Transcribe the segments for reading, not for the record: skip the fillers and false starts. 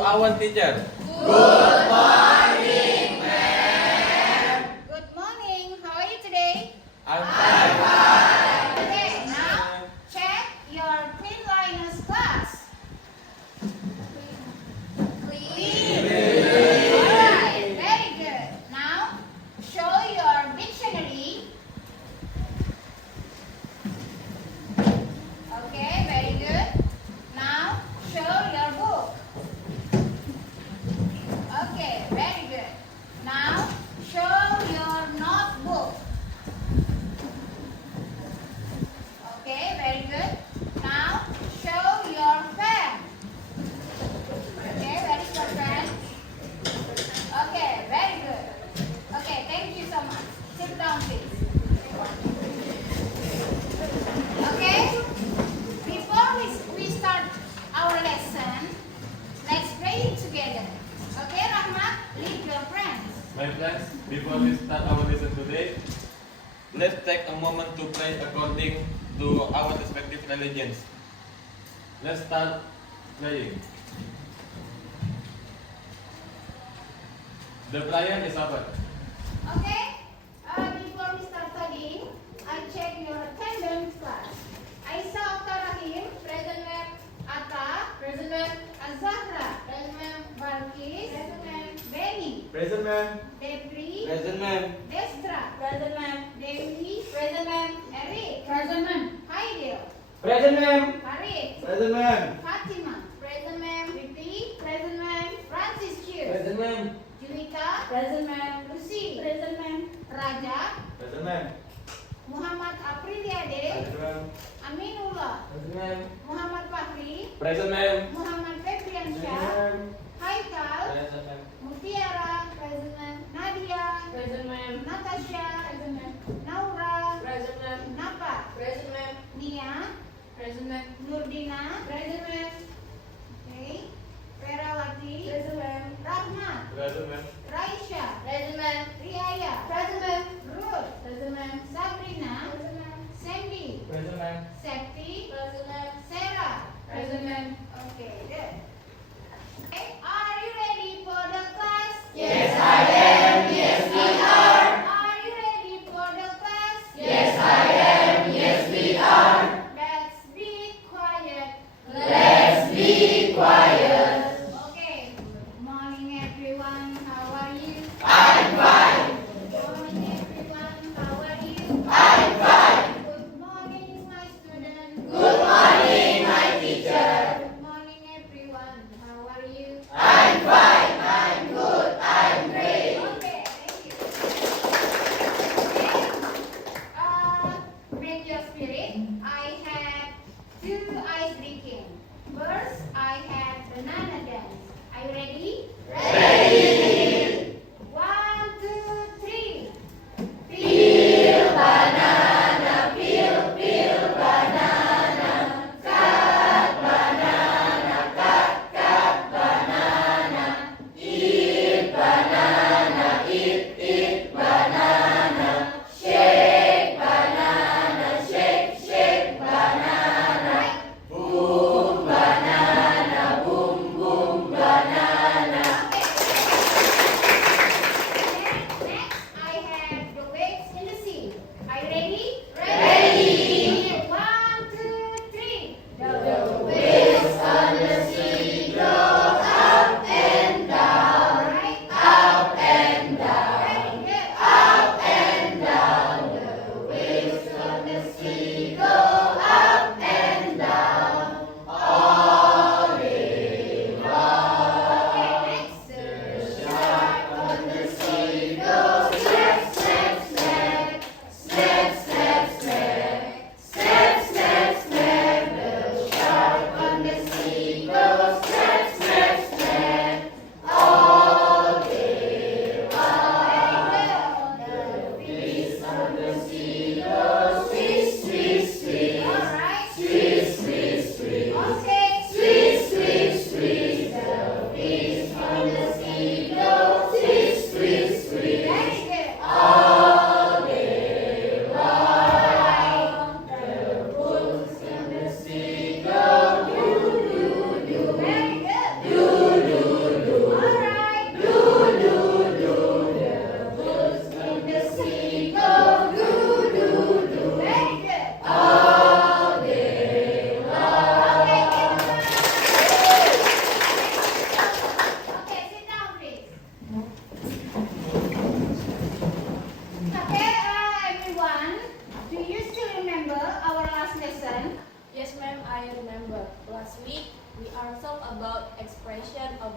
our teacher. Good morning, ma'am. Good morning. How are you today? I'm fine. Okay, now check your cleanliness class. Clean. Alright, very good. Now show your dictionary. Okay, very good. Now show your book. Okay, very good. Now show your notebook. Okay, very good. Now show your pen. Okay, where is your pen? Okay, very good. Okay, thank you so much. Sit down, please. Okay, before we start our lesson, let's pray together. Okay, Rahmat, lead your friends. My friends, before we start our lesson today, let's take a moment to pray according to our respective religions. Let's start praying. The prayer is over. Okay, before we start studying, I check your attendance class. Aisha Rahim, present ma'am. Atta, present ma'am. Azahra, present ma'am. Balkis, present ma'am. Benny, Present, ma'am. Debri, Present, ma'am. Destra, Present, ma'am. Devi, present ma'am. Eric, Present, ma'am. Haidil, Present, ma'am. Farid, Present, ma'am. Fatima, present ma'am. Vivi, present ma'am. Francis Chiu, Present, ma'am. Julika, Present, ma'am. Lucy, Present, ma'am. Raja, Present, ma'am. Muhammad Apriliade, Present, ma'am. Aminullah, Present, ma'am. Muhammad Fahri, Present, ma'am. Muhammad Febriansyah, ma'am. Haikal, Present, ma'am. Mutiara, present ma'am. Nadia, Present, ma'am. Natasha, Present, ma'am. Naura, Present, ma'am. Napa, Present, ma'am. Nia, Present, ma'am. Nurdina, Present, ma'am. okay, Ferawati, Present, ma'am. Rahma, Present, ma'am. Raisha, Present, ma'am. Riaya, Present, ma'am. Ruth, Present, ma'am. Sabrina, Present, ma'am. Sandy, Present, ma'am. Septi, Present, ma'am. Sarah. Present, ma'am. Okay, good. Okay, are you ready for the class? Yes, I am. Yes, we are. Are you ready for the class? Yes, I am. Yes, we are. Let's be quiet. Let's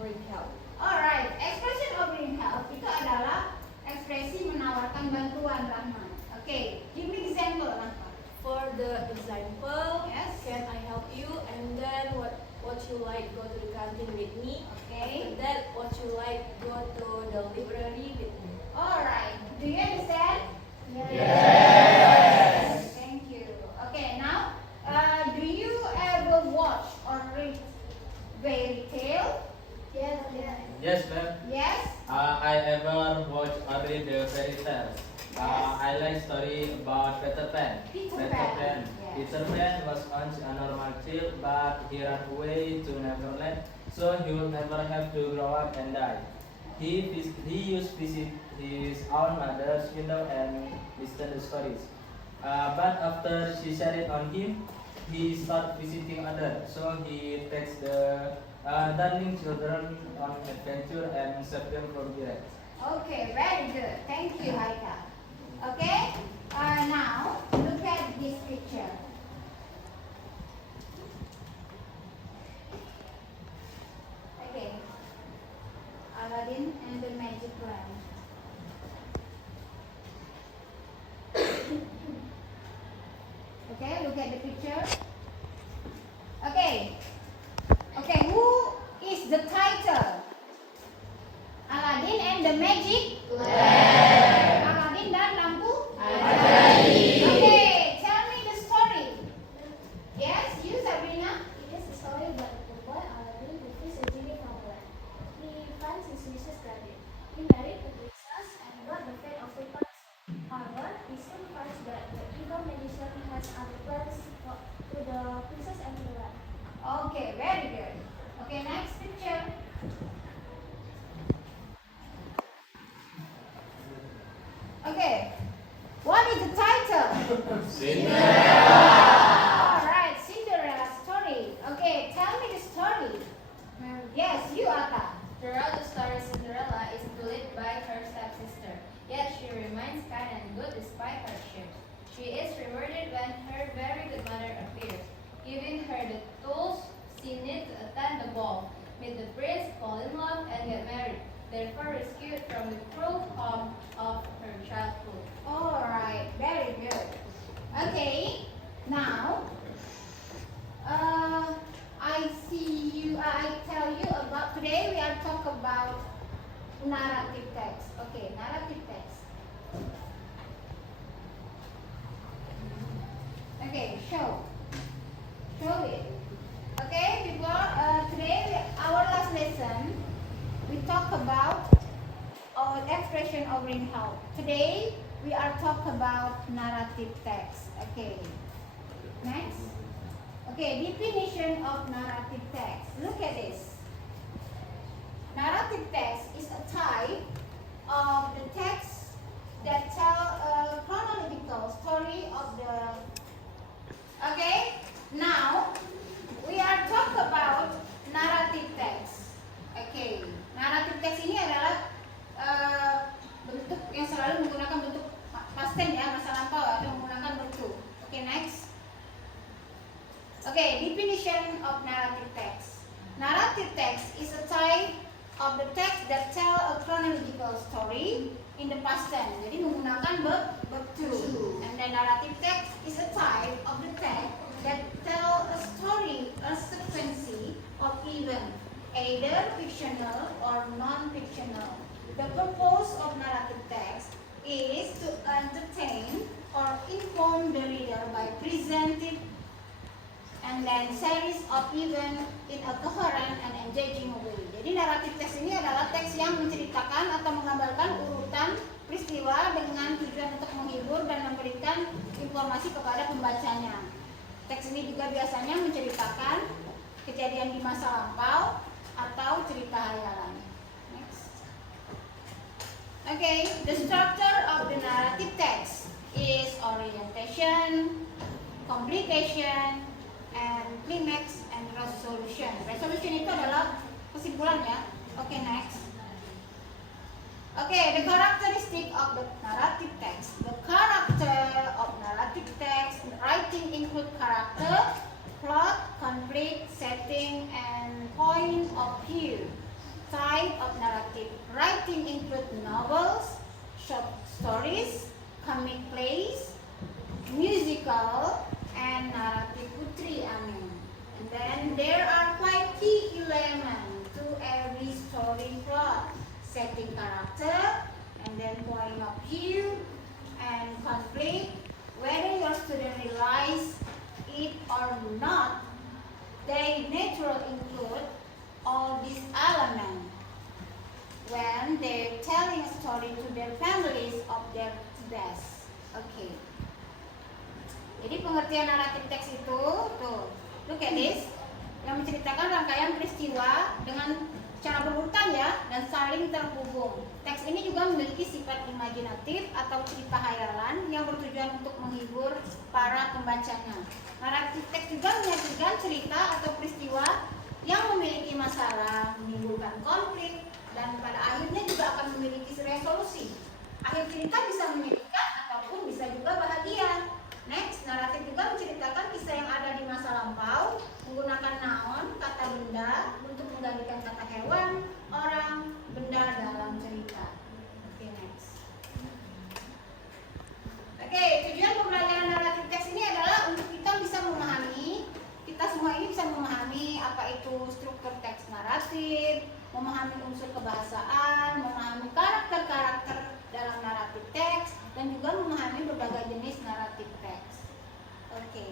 offering help. Alright, expression offering help itu adalah ekspresi menawarkan bantuan, Rahman. Okay, give me example, Rahman. For the example, Yes. can I help you? And then what you like, go to the canteen with me. Okay. And then what you like, go to the library with me. Alright, do you understand? Yes. Thank you. Okay, now, do you ever watch or read fairy tale? Yes. Yes, ma'am. Yes? I ever watch or read the fairy tales. I like story about Peter Pan. Peter Pan, yes. Peter Pan was once a normal child, but he ran away to Neverland, so he would never have to grow up and die. He used to visit his own mother's window and listen to stories. But after she shed it on him, he started visiting others. So he takes the darling children on adventure and save them from pirates. Okay, very good. Thank you, Haika. Okay, now look at this picture. Okay, Aladdin and the magic lamp. Okay, look at the picture. Okay, who is the title? Aladdin and the magic lamp. Aladdin dan lampu ajaib. Okay, tell me the story. Yes, you Sabrina. It is a story about the boy Aladdin who is a genie from the lamp. He finds his wishes granted. He married a princess and got the fate of a palace. However, he soon finds that the evil magician has other plans to the princess and the lamp. Okay, very good. Okay, next picture. Okay, what is the title? Alright, Cinderella story. Okay, tell me the story. Yes, you Atta. Throughout the story, Cinderella is bullied by her stepsister, yet she remains kind and good despite hardships. She is rewarded when her very good mother appears, giving her the tools she needs to attend the ball, meet the prince, fall in love, and get married, therefore rescued from the cruel home of her childhood. Alright, very good. Okay, now I tell you about today we are talk about narrative text. Okay, narrative text. Okay, show it. Okay, before today our last lesson we talk about expression of help. Today we are talk about narrative text. Okay, next. Okay, definition of narrative text. Look at this. Narrative text is a type of the text that tell a chronological story of the. Okay, now we are talk about narrative text. Okay, narrative text ini adalah bentuk yang selalu menggunakan bentuk past tense ya, masa lampau atau menggunakan bentuk. Okay, next. Okay, definition of narrative text. Narrative text is a type of the text that tell a chronological story in the past tense. Jadi menggunakan verb to. And then narrative text is a type of the text that tell a story, a sequence of event, either fictional or non-fictional. The purpose of narrative text is to entertain or inform the reader by presenting and then series of event in a coherent and engaging way. Jadi naratif teks ini adalah teks yang menceritakan atau menggambarkan urutan peristiwa dengan tujuan untuk menghibur dan memberikan informasi kepada pembacanya. Teks ini juga biasanya menceritakan kejadian di masa lampau atau cerita hayalan. Next. Okay, the structure of the narrative text is orientation, complication, and climax and resolution. Resolution itu adalah kesimpulan ya. Okay, next. Okay, the characteristic of the narrative text. The character of narrative text writing include character, plot, conflict, setting, and point of view. type of narrative writing include novels, short stories, comic plays, musical, and narrative putri. Amin. And then there are 5 key elements to every story plot: setting character, and then point of view, and conflict. Whether your student realize it or not, they naturally include all these elements when they're telling a story to their families of their best. Oke. Jadi pengertian naratif teks itu tuh, look at this, yang menceritakan rangkaian peristiwa dengan cara berurutan ya dan saling terhubung. Teks ini juga memiliki sifat imajinatif atau cerita hayalan yang bertujuan untuk menghibur para pembacanya. Naratif teks juga menyajikan cerita atau peristiwa yang memiliki masalah, menimbulkan konflik, dan pada akhirnya juga akan memiliki resolusi. Akhir cerita bisa menyedihkan ataupun bisa juga bahagia. Next, naratif juga menceritakan kisah yang ada di masa lampau, menggunakan noun, kata benda, untuk menggantikan kata hewan, orang, benda dalam cerita. Oke, next. Oke, tujuan pembelajaran naratif teks ini adalah untuk kita bisa memahami, kita semua ini bisa memahami apa itu struktur teks naratif, memahami unsur kebahasaan, memahami karakter-karakter dalam naratif teks, dan juga memahami berbagai jenis naratif teks. Oke,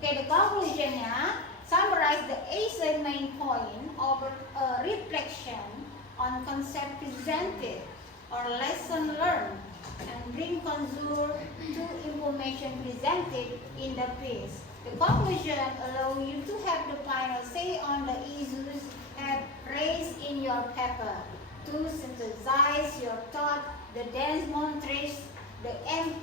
the conclusionnya summarize the 8 main point over a reflection on concept presented or lesson learned, and bring consult to information presented in the piece. The conclusion allow you to have the final say on the issues have raised in your paper. To synthesize your thought, the demonstrates the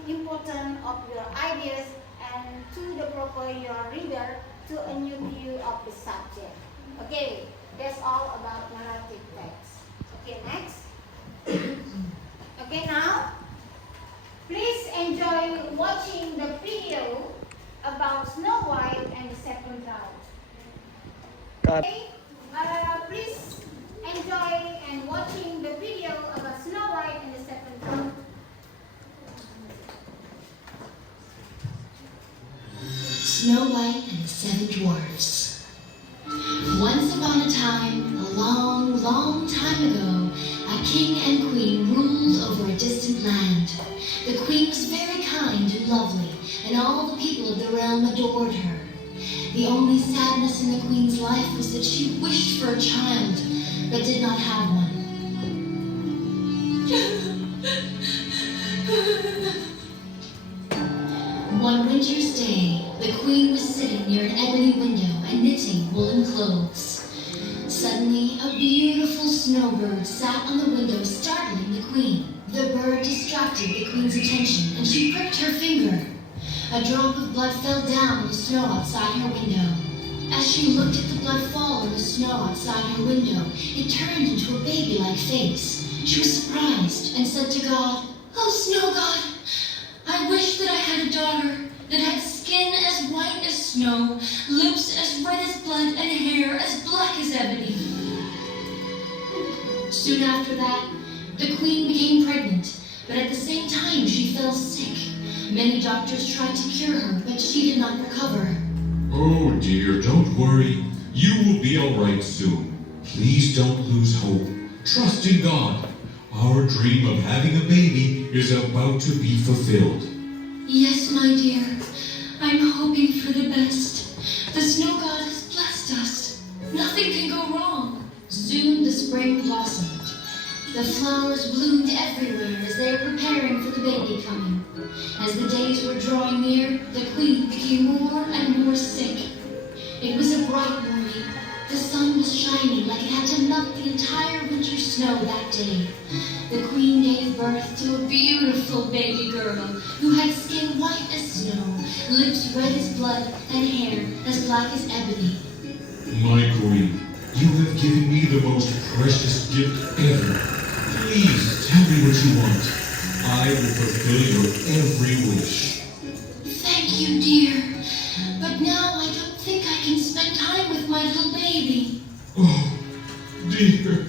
importance of your ideas and to the propel your reader to a new view of the subject. Okay, that's all about narrative text. Okay, next. Okay, now please enjoy watching the video about Snow White and the Seven Dwarfs. Okay, please enjoy and watching the video about Snow White and the Seven Dwarfs. Snow White and the Seven Dwarfs. Once upon a time, a long, long time ago, a king and queen ruled over a distant land. The queen was very kind and lovely, and all the people of the realm adored her. The only sadness in the queen's life was that she wished for a child, but did not have one. One winter's day, the queen was sitting near an ebony window and knitting woolen clothes. Suddenly, a beautiful snowbird sat on the window, startling the queen. The bird distracted the queen's attention, and she pricked her finger. A drop of blood fell down on the snow outside her window. As she looked at the blood fall on the snow outside her window, it turned into a baby-like face. She was surprised and said to God, "Oh, Snow God, I wish that I had a daughter that had skin as white as snow, lips as red as blood, and hair as black as ebony." Soon after that, the queen became pregnant, but at the same time she fell sick. Many doctors tried to cure her, but she did not recover. Oh dear, don't worry. You will be all right soon. Please don't lose hope. Trust in God. Our dream of having a baby is about to be fulfilled. Yes, my dear. I'm hoping for the best. The snow god has blessed us. Nothing can go wrong. Soon the spring blossomed. The flowers bloomed everywhere as they were preparing for the baby coming. As the days were drawing near, the queen became more and more sick. It was a bright morning. The sun was shining like it had to melt the entire winter snow that day. The queen gave birth to a beautiful baby girl who had skin white as snow, lips red as blood, and hair as black as ebony. My queen, you have given me the most precious gift ever. Please tell me what you want. I will fulfill your every wish. Thank you, dear. But now I don't think I can spend time with my little baby. Oh, dear.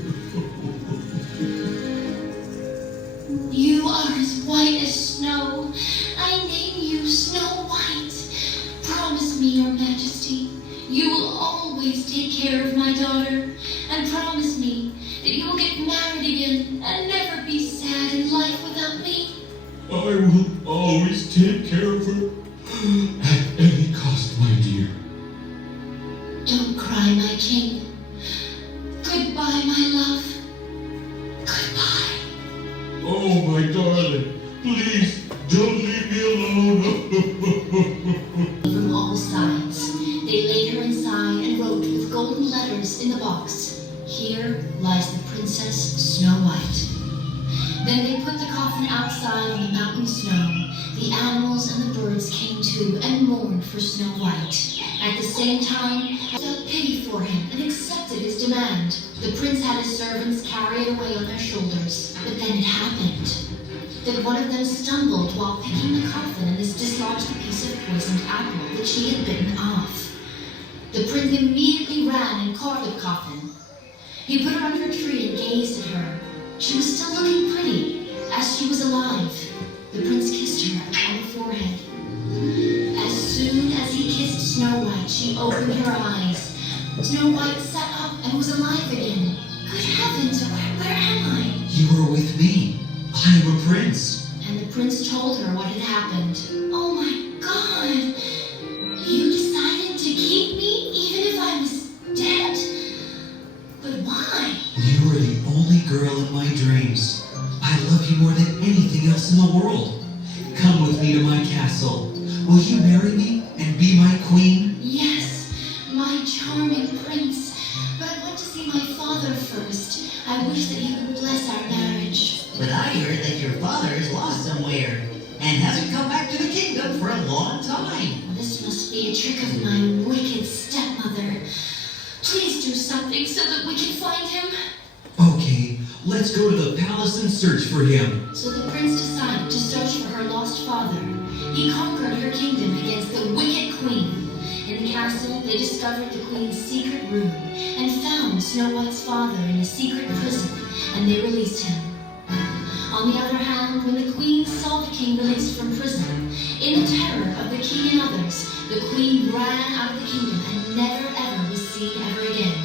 you will get married again and never be sad in life without me. I will always take care of her at any cost, my dear. Don't cry, my king. Goodbye, my love. Goodbye. Oh, my darling, please don't leave me alone. From all sides, they laid her inside and wrote with golden letters in the box, "Here lies the Princess Snow White." Then they put the coffin outside on the mountain snow. The animals and the birds came too and mourned for Snow White. At the same time, they felt pity for him and accepted his demand. The prince had his servants carry it away on their shoulders. But then it happened that one of them stumbled while picking the coffin and this dislodged a piece of poisoned apple that she had bitten off. The prince immediately ran and caught the coffin. He put her under a tree and gazed at her. She was still looking pretty, as she was alive. The prince kissed her on the forehead. As soon as he kissed Snow White, she opened her eyes. Snow White sat up and was alive again. Good heavens, where am I? You were with me. I am a prince. And the prince told her what had happened. Oh my God! You decided to keep me even if I was dead? But why? You were the only girl in my dreams. I love you more than anything else in the world. Come with me to my castle. Will you marry me and be my queen? Yes, my charming prince. But I want to see my father first. I wish that he would bless our marriage. But I heard that your father is lost somewhere and hasn't come back to the kingdom for a long time. This must be a trick of my wicked stepmother. Please do something so that we can find him. Okay, let's go to the palace and search for him. So the prince decided to search for her lost father. He conquered her kingdom against the wicked queen. In the castle, they discovered the queen's secret room and found Snow White's father in a secret prison, and they released him. On the other hand, when the queen saw the king released from prison, in terror of the king and others, the queen ran out of the kingdom and never ever was seen ever again.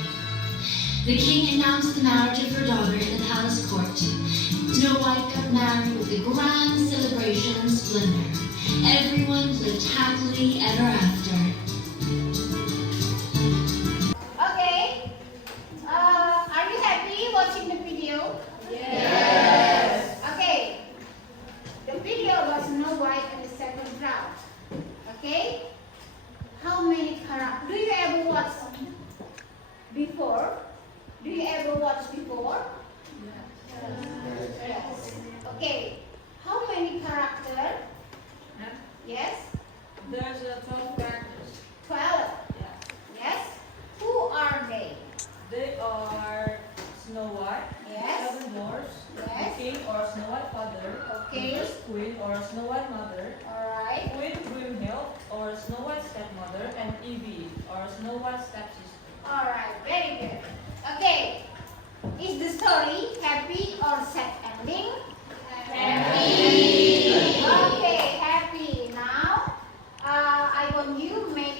The king announced the marriage of her daughter in the palace court. Snow White got married with a grand celebration and splendor. Everyone lived happily ever after. Okay. Are you happy watching the video? Yes. Okay. The video was Snow White and the Seven Dwarfs. Okay. How many characters? Do you ever watch before? Do you ever watch before? Yes. Okay. How many characters? Yes. There's 12 characters. 12. Yeah. Yes. Who are they? They are Snow White, Yes. 7 dwarfs, Yes. the king or Snow White father, Okay. the first queen or Snow White mother, Alright. Queen Grimhild or Snow White stepmother, and Evie or Snow White stepsister. Alright. Very good. Okay. Is the story happy or sad ending? Happy. Okay, happy. Now, I want you make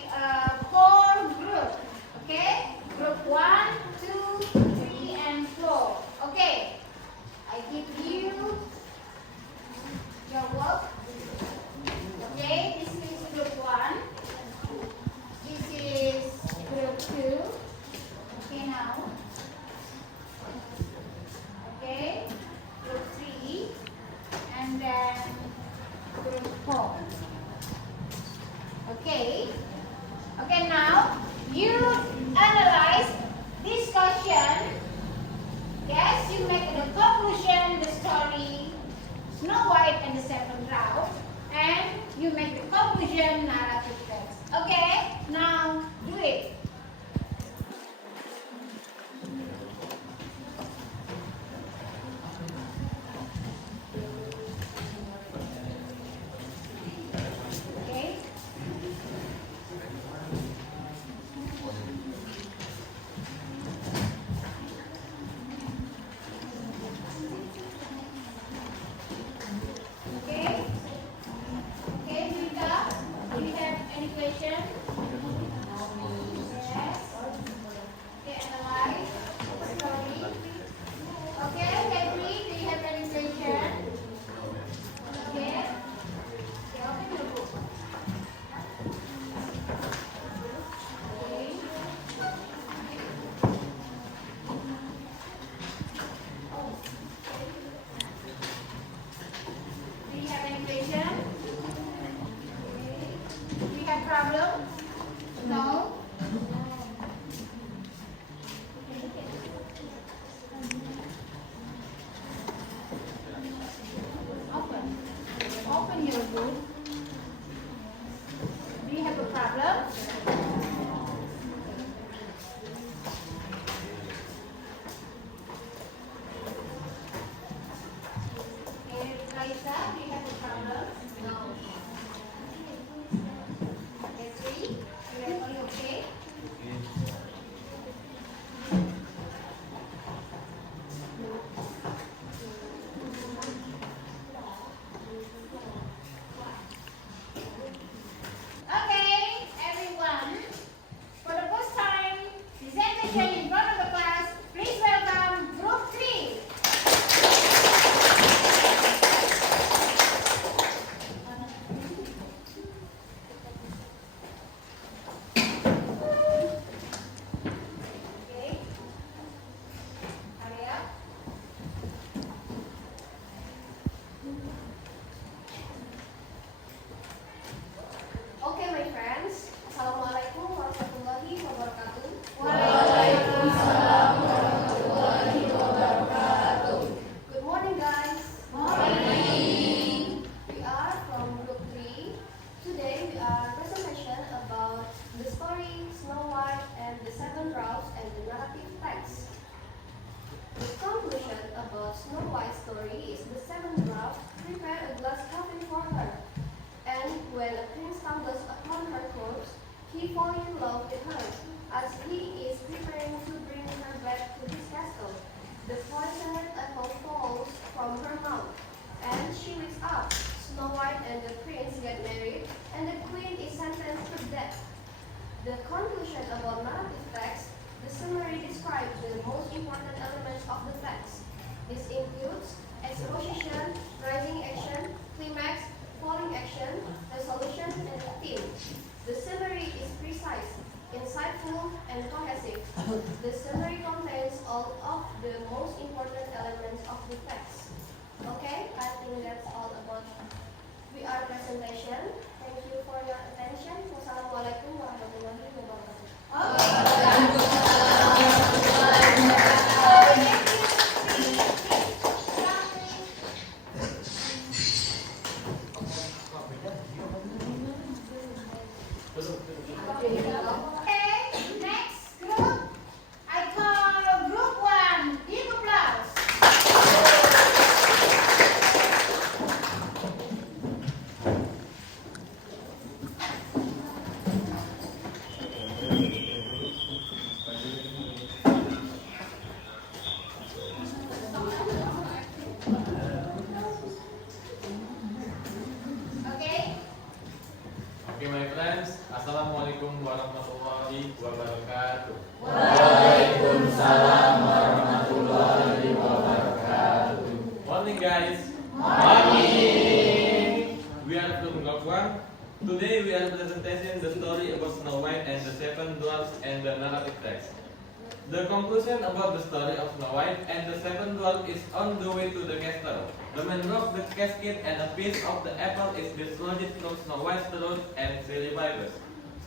4 groups. Okay? Group 1, 2, 3, and 4. Okay. I give you your work. Okay, this is group 1. This is group 2. Okay, now. Okay, group 3. And then group 4. Okay. Okay, now you analyze this question. Yes, you make the conclusion, the story, Snow White and the 7 Dwarfs, and you make the conclusion, narrative text. Okay, now do it. Okay. Okay. Okay, Rita, do you have any question? about Snow White's story is the seventh dwarf prepared a glass coffin for her. And when a prince stumbles upon her corpse, he falls in love with her. As he is preparing to bring her back to his castle, the poisoned apple falls from her mouth, and she wakes up. Snow White and the prince get married, and the queen is sentenced to death. The conclusion about narrative text. The summary describes the most important elements of the text. This includes exposition, rising action, climax, falling action, resolution, and theme. The summary is precise, insightful, and cohesive. The summary contains all of the most important elements of the text. Okay, I think that's all about VR presentation. Thank you for your attention. Wassalamualaikum warahmatullahi wabarakatuh. Okay, next group. I call group 1. Give applause. Okay. Okay, my friends. Assalamualaikum warahmatullahi wabarakatuh. Waalaikumsalam warahmatullahi wabarakatuh. Morning, guys. Morning. We are from Block 1. Today we are presenting the story about Snow White and the Seven Dwarfs and the narrative text. The conclusion about the story of Snow White and the Seven Dwarfs is on the way to the castle. The man broke the casket and a piece of the apple is dislodged from Snow White's throat and she revives.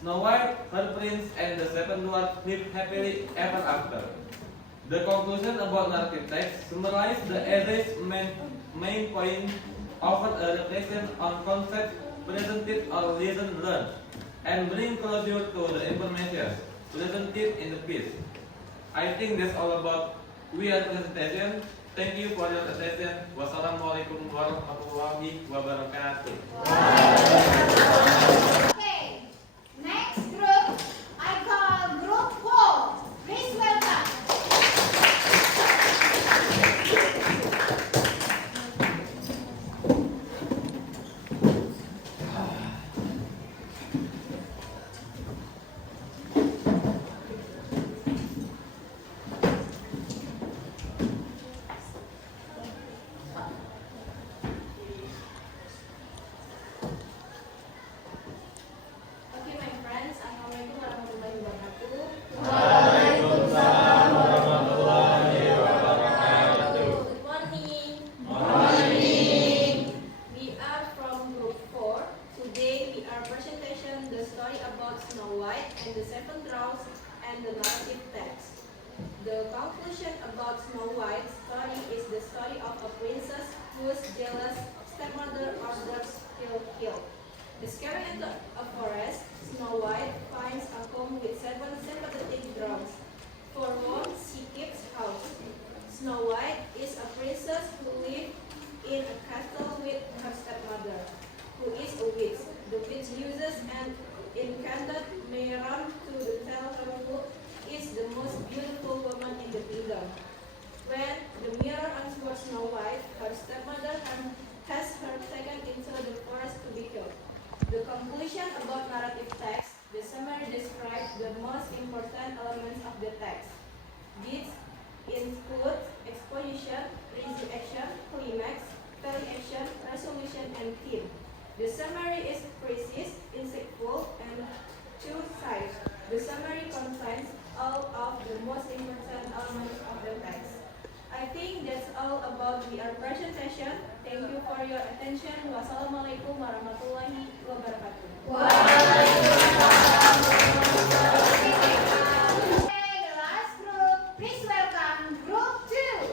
Snow White, her prince, and the Seven Dwarfs live happily ever after. The conclusion about narrative text summarizes the essay's main point, offer a reflection on concepts presented or lesson learned, and bring closure to the information presented in the piece. I think that's all about our presentation. Thank you for your attention. Wassalamualaikum warahmatullahi wabarakatuh. Okay, next group. I call group 4. Please welcome. Okay, my friends. Assalamualaikum warahmatullahi wabarakatuh. Waalaikumsalam warahmatullahi wabarakatuh. Good morning. Morning. We are from group 4. Today we are presentation the story about Snow White and the Seven Dwarfs and the narrative text. The conclusion about Snow White's story is the story of a princess whose jealous stepmother orders her killed. Escaping into a forest, Snow White finds a home with 7 sympathetic dwarfs. For whom she keeps house. Snow White is a princess who lives in a castle with her stepmother, who is a witch. The witch uses an enchanted mirror to tell her who is the most beautiful woman in the kingdom. When the mirror answers Snow White, her stepmother has her taken into the forest to be killed. The conclusion about narrative text. The summary describes the most important elements of the text. These include exposition, rising action, climax, falling action, resolution, and theme. The summary is precise, insightful, and two-sided. The summary contains all of the most important elements of the text. I think that's all about our presentation. Thank you for your attention. Wassalamualaikum warahmatullahi wabarakatuh. Okay, the last group. Please welcome group 2.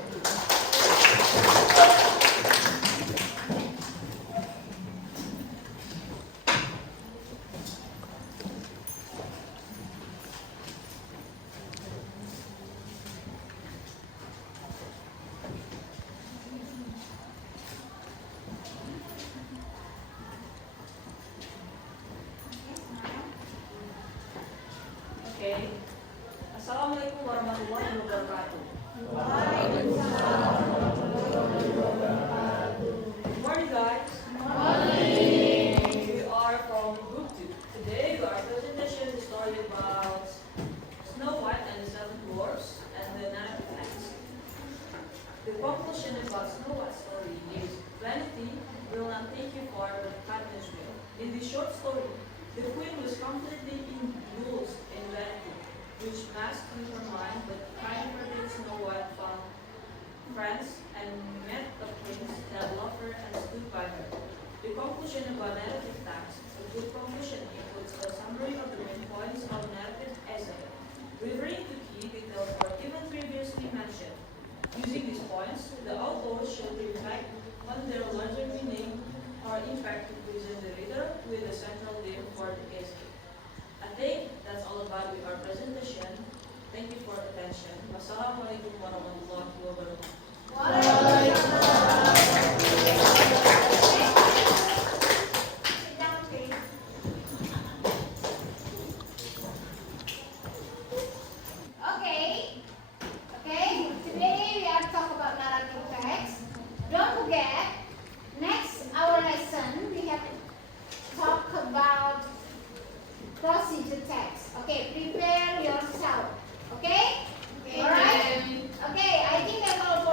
The conclusion about Snow White's story is vanity will not take you far, but kindness will. In this short story, the queen was completely indulged in vanity, which masked with her mind, but kind-hearted Snow White found friends and met a prince that loved her and stood by her. The conclusion about narrative text. A good conclusion includes a summary of the main points of narrative essay, referring to key details or even previously mentioned. Using these points, the authors should reflect on their larger meaning or impact to present the reader with a central theme for the essay. I think that's all about our presentation. Thank you for attention. Wassalamualaikum warahmatullahi wabarakatuh. Sit down, please. Okay. Today we are talk about narrative text. Don't forget, next our lesson we have to talk about procedure text. Okay, prepare yourself. Okay? Alright? Okay, I think that's all for